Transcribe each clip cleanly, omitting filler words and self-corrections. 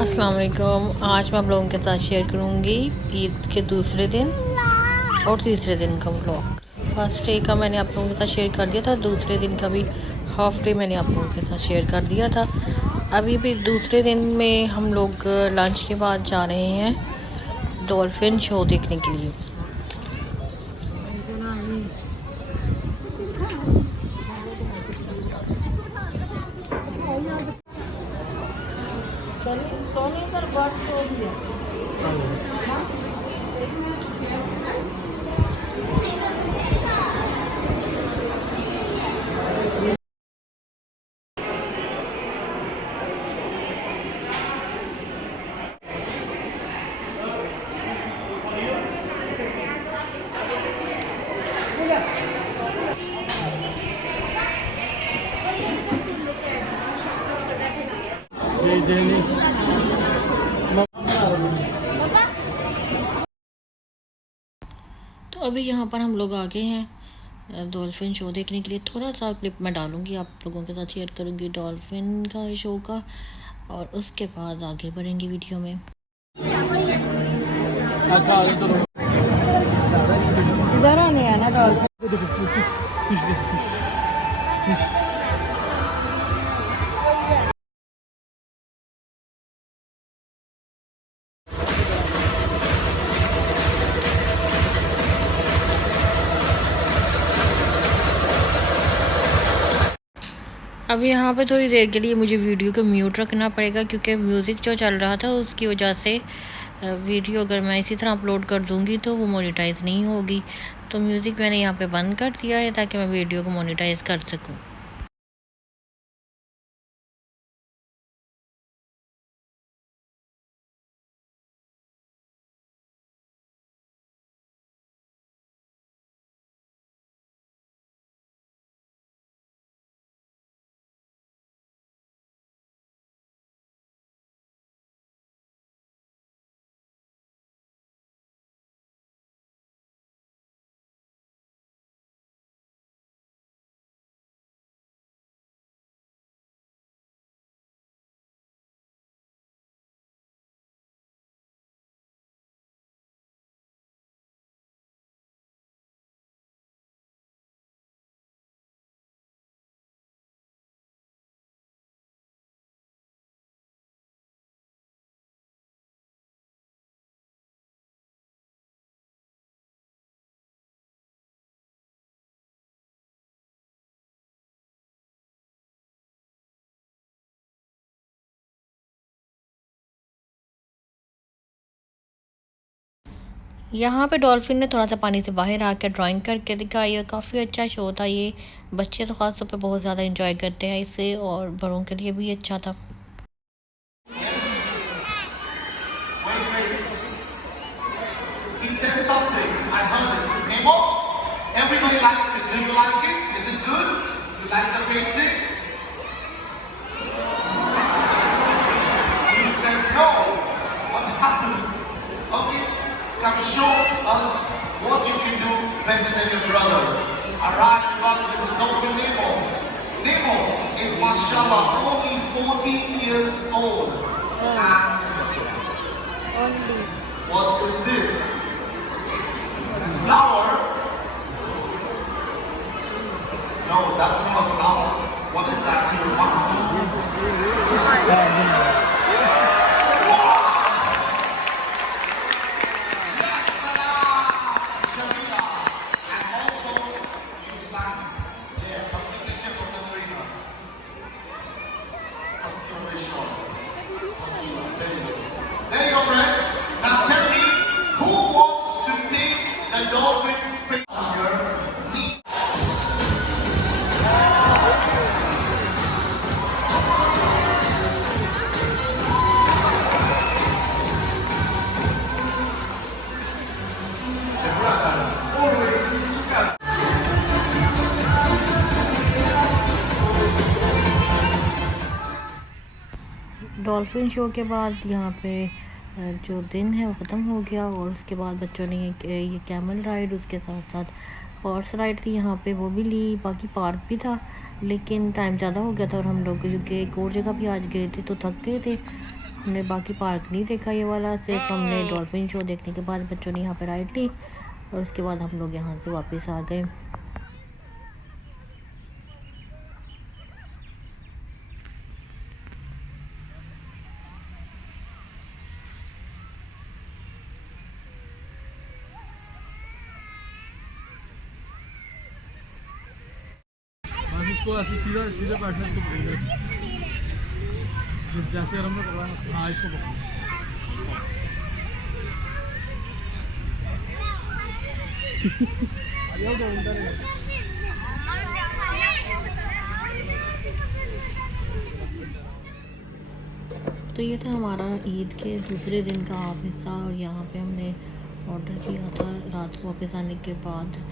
अस्सलाम वालेकुम। आज मैं आप लोगों के साथ शेयर करूंगी ईद के दूसरे दिन और तीसरे दिन का व्लॉग। फर्स्ट डे का मैंने आप लोगों के साथ शेयर कर दिया था, दूसरे दिन का भी हाफ डे मैंने आप लोगों के साथ शेयर कर दिया था। अभी भी दूसरे दिन में हम लोग लंच के बाद जा रहे हैं डॉल्फिन शो देखने के लिए। तो अभी यहाँ पर हम लोग आ गए हैं डॉल्फिन शो देखने के लिए। थोड़ा सा क्लिप मैं डालूंगी, आप लोगों के साथ शेयर करूंगी डॉल्फिन का शो का, और उसके बाद आगे बढ़ेंगे वीडियो में। इधर आने आना डॉल्फिन। अब यहाँ पे थोड़ी देर के लिए मुझे वीडियो को म्यूट रखना पड़ेगा, क्योंकि म्यूज़िक जो चल रहा था उसकी वजह से वीडियो अगर मैं इसी तरह अपलोड कर दूँगी तो वो मोनेटाइज़ नहीं होगी। तो म्यूज़िक मैंने यहाँ पे बंद कर दिया है ताकि मैं वीडियो को मोनेटाइज़ कर सकूँ। यहाँ पे डॉल्फिन ने थोड़ा सा पानी से बाहर आकर ड्राइंग करके दिखाई है। काफ़ी अच्छा शो था ये। बच्चे तो ख़ास तौर पे बहुत ज़्यादा इंजॉय करते हैं इसे, और बड़ों के लिए भी अच्छा था। Come show us what you can do better than your brother. Alright, everybody, this is Dolphin Nemo. Nemo is, mashallah, only 14 years old. And what is this? Flower? No, that's not a flower. What is that to your mom? There you go, friends. Now tell me, who wants to take the dolphin's picture? Me. The brothers always together. Dolphin show के बाद यहाँ पे जो दिन है वो ख़त्म हो गया, और उसके बाद बच्चों ने ये कैमल राइड, उसके साथ साथ हॉर्स राइड थी यहाँ पे, वो भी ली। बाकी पार्क भी था, लेकिन टाइम ज़्यादा हो गया था और हम लोग क्योंकि एक और जगह भी आज गए थे तो थक गए थे। हमने बाकी पार्क नहीं देखा ये वाला, सिर्फ हमने डॉल्फिन शो देखने के बाद बच्चों ने यहाँ पे राइड ली और उसके बाद हम लोग यहाँ से वापस आ गए। इसको ऐसे सीधा सीधे बैठना, इसको पकड़ेगा जैसे आराम से पकड़ना। हाँ इसको पकड़ो। तो ये था हमारा ईद के दूसरे दिन का हाफ हिस्सा और यहाँ पे हमने ऑर्डर किया था रात को वापस आने के बाद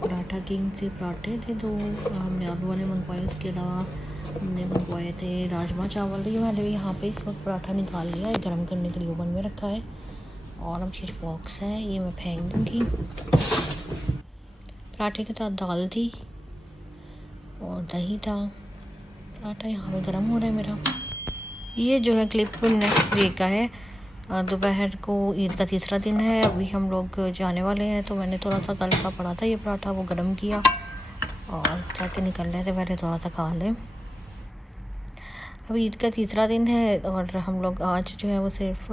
पराठा किंग से पराठे थे, तो हमने आलू वाले मंगवाए। उसके अलावा हमने मंगवाए थे राजमा चावल। तो ये मैंने यहाँ पे इस वक्त पराठा निकाल लिया है, गर्म करने के लिए ओवन में रखा है और अब ये बॉक्स है ये मैं फेंक दूँगी। पराठे के साथ दाल थी और दही था। पराठा यहाँ पे गर्म हो रहा है मेरा। ये जो है क्लिप नेक्स्ट डे का है, दोपहर को ईद का तीसरा दिन है। अभी हम लोग जाने वाले हैं, तो मैंने थोड़ा सा कल का पड़ा था ये पराठा, वो गर्म किया और जाके निकल रहे थे, पहले थोड़ा सा खा लें। अभी ईद का तीसरा दिन है और हम लोग आज जो है वो सिर्फ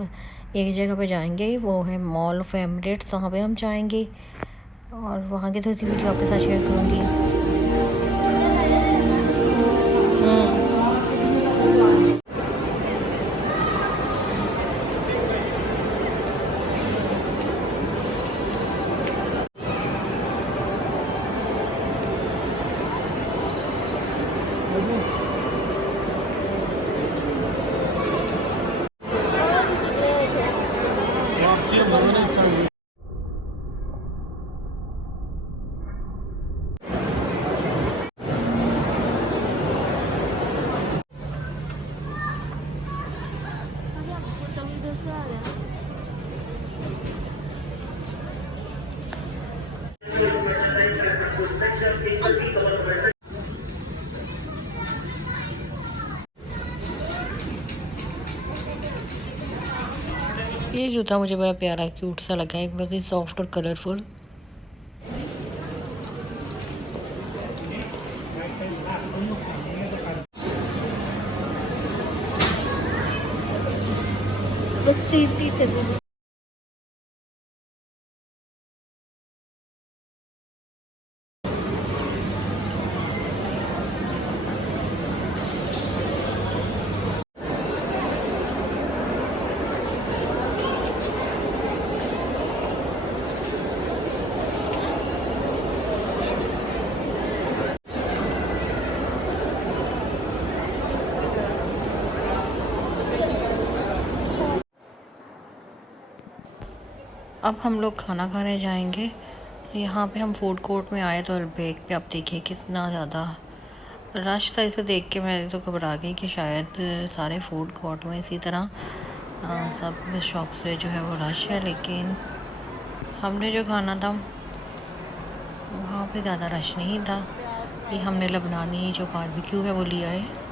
एक जगह पे जाएंगे, वो है मॉल ऑफ एमिरेट्स। वहाँ पे हम जाएंगे और वहाँ की थोड़ी सी वीडियो आपके साथ शेयर करूँगी। ये जूता मुझे बड़ा प्यारा क्यूट सा लगा है, बहुत ही सॉफ्ट और कलरफुल। बस तीन अब हम लोग खाना खाने जाएंगे। यहाँ पे हम फूड कोर्ट में आए तो अलबेक पे आप देखिए कितना ज़्यादा रश था। इसे देख के मैं तो घबरा गई कि शायद सारे फूड कोर्ट में इसी तरह सब शॉप्स पे जो है वो रश है, लेकिन हमने जो खाना था वहाँ पे ज़्यादा रश नहीं था। ये हमने लबनानी जो बारबेक्यू है वो लिया है।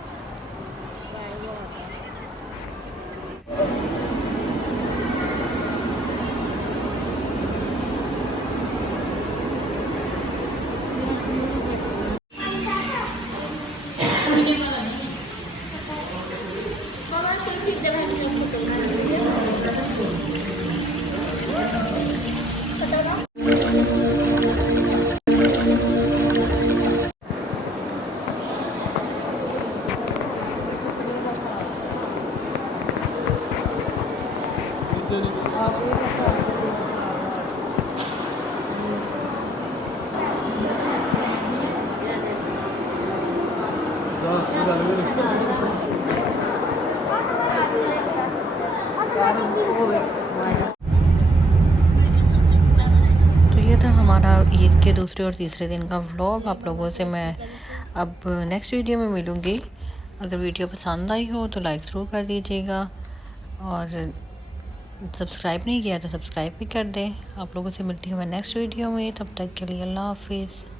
तो ये था हमारा ईद के दूसरे और तीसरे दिन का व्लॉग। आप लोगों से मैं अब नेक्स्ट वीडियो में मिलूँगी। अगर वीडियो पसंद आई हो तो लाइक ज़रूर कर दीजिएगा और सब्सक्राइब नहीं किया तो सब्सक्राइब भी कर दें। आप लोगों से मिलती हूँ मैं नेक्स्ट वीडियो में, तब तक के लिए अल्लाह हाफिज़।